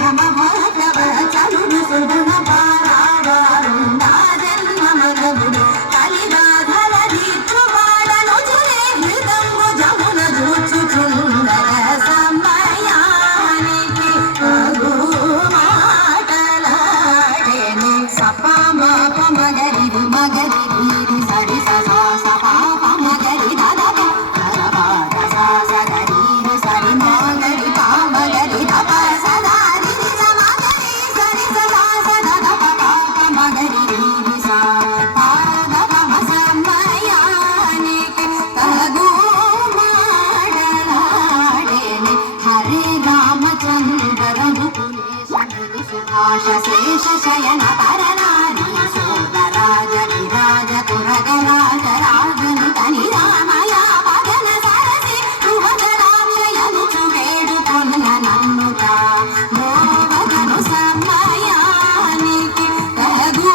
Rama శేష శయన పరనారీ సోదరాజ విరాజ పురగరాజ రాజను తని రామయ పదన సరసి యువతరాక్షయను వేడుకొన్న నన్నుత మోవగను సమయానికి తగు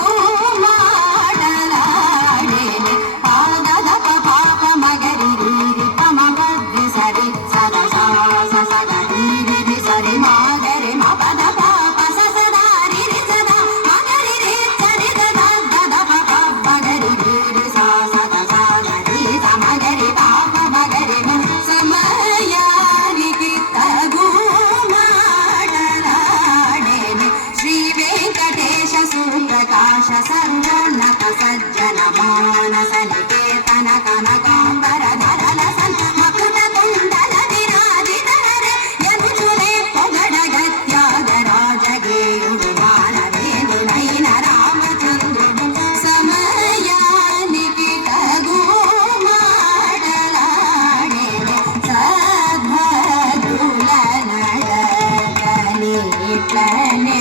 మాటలాడేనే పాదద పాప మగరి రీరి పమ పద్రి సరి సద సగరి రి సరి మాగరి మ పద పాప ససదారి రి సదా మగరి రి సరి దద దద పప మగరి రి సా సద సాగరి సమగరి పాప మగరి సమయానికి తగు మాటలాడేనే శ్రీ వెంకటేశ సుప్రకాశ సర్వోన్నత సజ్జన మానస నికేతన కనకాంబర ధరల సన్ మకుట కుండల విరాజిత హరే యనుచునే పొగడగ త్యాగరాజగేయుడు మానవేందుడైన రామచంద్రుడు సమయానికి తగు మాటలాడేనే సద్భద్రుల నడకని ఇట్లనే